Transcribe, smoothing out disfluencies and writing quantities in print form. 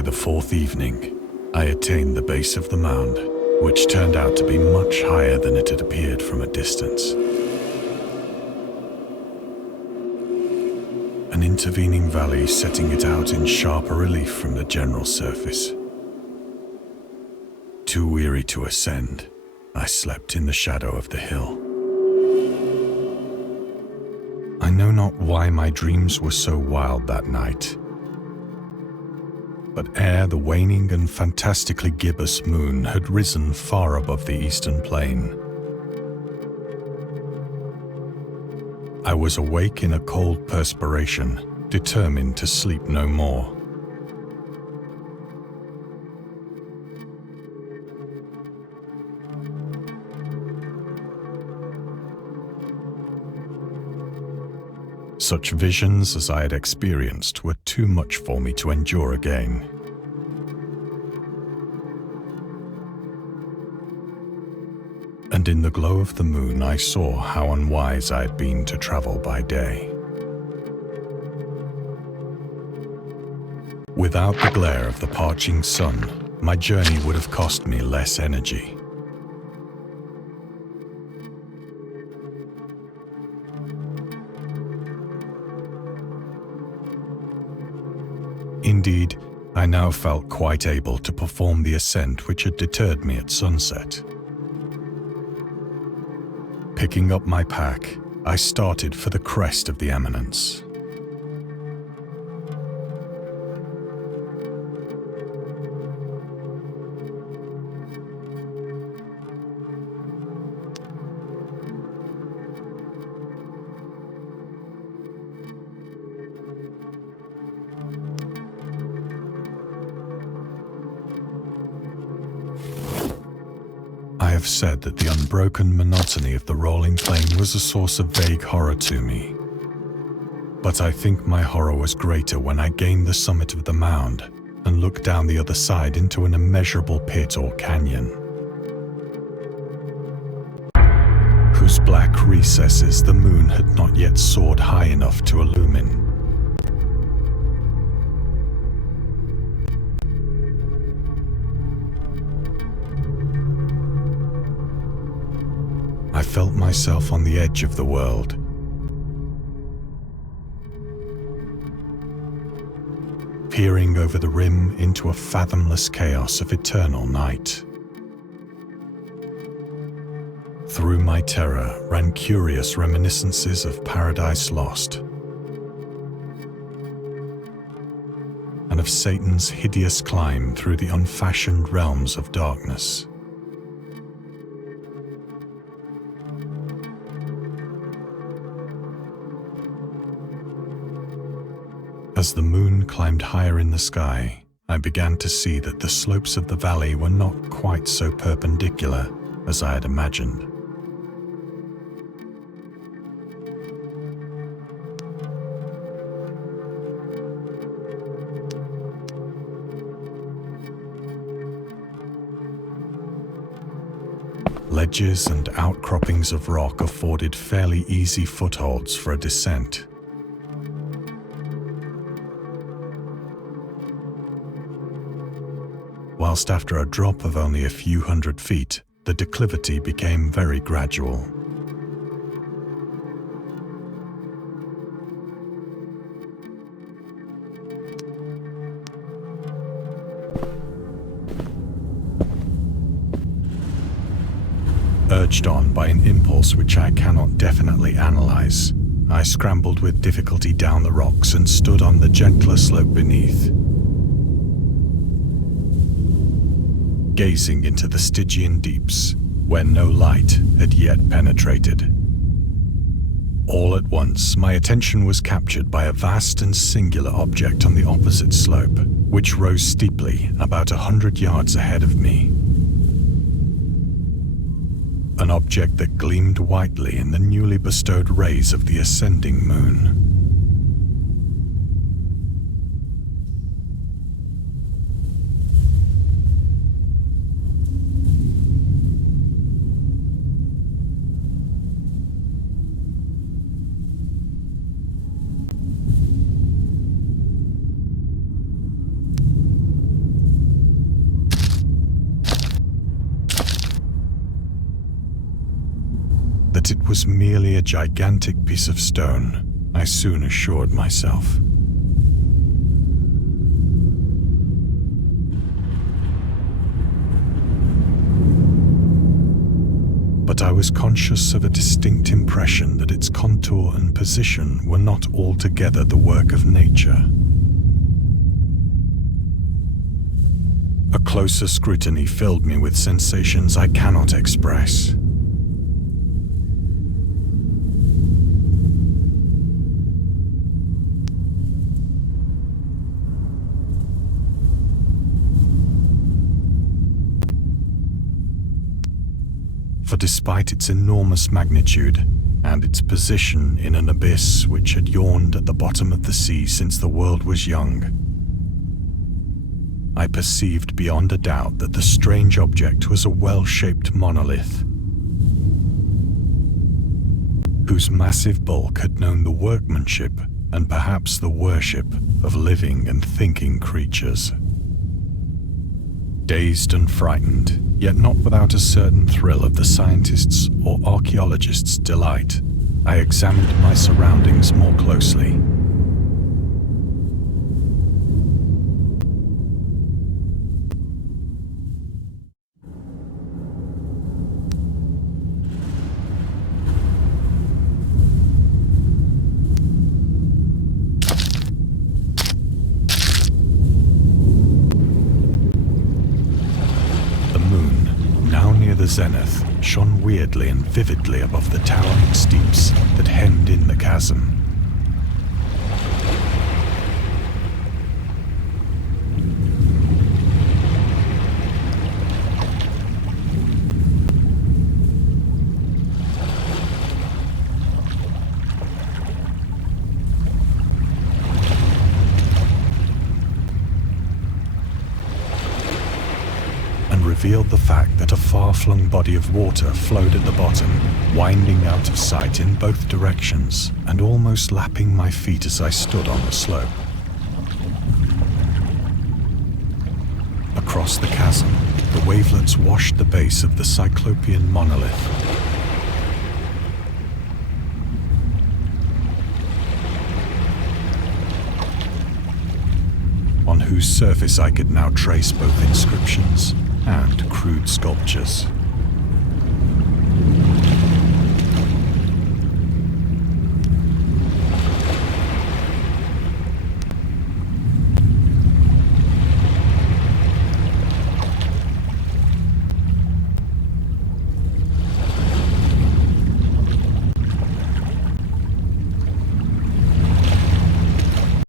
By the fourth evening, I attained the base of the mound, which turned out to be much higher than it had appeared from a distance. An intervening valley setting it out in sharper relief from the general surface. Too weary to ascend, I slept in the shadow of the hill. I know not why my dreams were so wild that night, but ere the waning and fantastically gibbous moon had risen far above the eastern plain, I was awake in a cold perspiration, determined to sleep no more. Such visions as I had experienced were too much for me to endure again. And in the glow of the moon I saw how unwise I had been to travel by day. Without the glare of the parching sun, my journey would have cost me less energy. Indeed, I now felt quite able to perform the ascent which had deterred me at sunset. Picking up my pack, I started for the crest of the eminence. I have said that the unbroken monotony of the rolling plain was a source of vague horror to me. But I think my horror was greater when I gained the summit of the mound and looked down the other side into an immeasurable pit or canyon, whose black recesses the moon had not yet soared high enough to illumine. I felt myself on the edge of the world. Peering over the rim into a fathomless chaos of eternal night. Through my terror ran curious reminiscences of Paradise Lost, and of Satan's hideous climb through the unfashioned realms of darkness. As the moon climbed higher in the sky, I began to see that the slopes of the valley were not quite so perpendicular as I had imagined. Ledges and outcroppings of rock afforded fairly easy footholds for a descent. Whilst after a drop of only a few hundred feet, the declivity became very gradual. Urged on by an impulse which I cannot definitely analyze, I scrambled with difficulty down the rocks and stood on the gentler slope beneath, gazing into the Stygian deeps, where no light had yet penetrated. All at once, my attention was captured by a vast and singular object on the opposite slope, which rose steeply about 100 yards ahead of me. An object that gleamed whitely in the newly bestowed rays of the ascending moon. was merely a gigantic piece of stone, I soon assured myself. But I was conscious of a distinct impression that its contour and position were not altogether the work of nature. A closer scrutiny filled me with sensations I cannot express. For despite its enormous magnitude and its position in an abyss which had yawned at the bottom of the sea since the world was young, I perceived beyond a doubt that the strange object was a well-shaped monolith, whose massive bulk had known the workmanship and perhaps the worship of living and thinking creatures. Dazed and frightened, yet not without a certain thrill of the scientist's or archaeologist's delight, I examined my surroundings more closely. The zenith shone weirdly and vividly above the towering steeps that hemmed in the chasm. Revealed the fact that a far-flung body of water flowed at the bottom, winding out of sight in both directions and almost lapping my feet as I stood on the slope. Across the chasm, the wavelets washed the base of the Cyclopean monolith. On whose surface I could now trace both inscriptions and crude sculptures.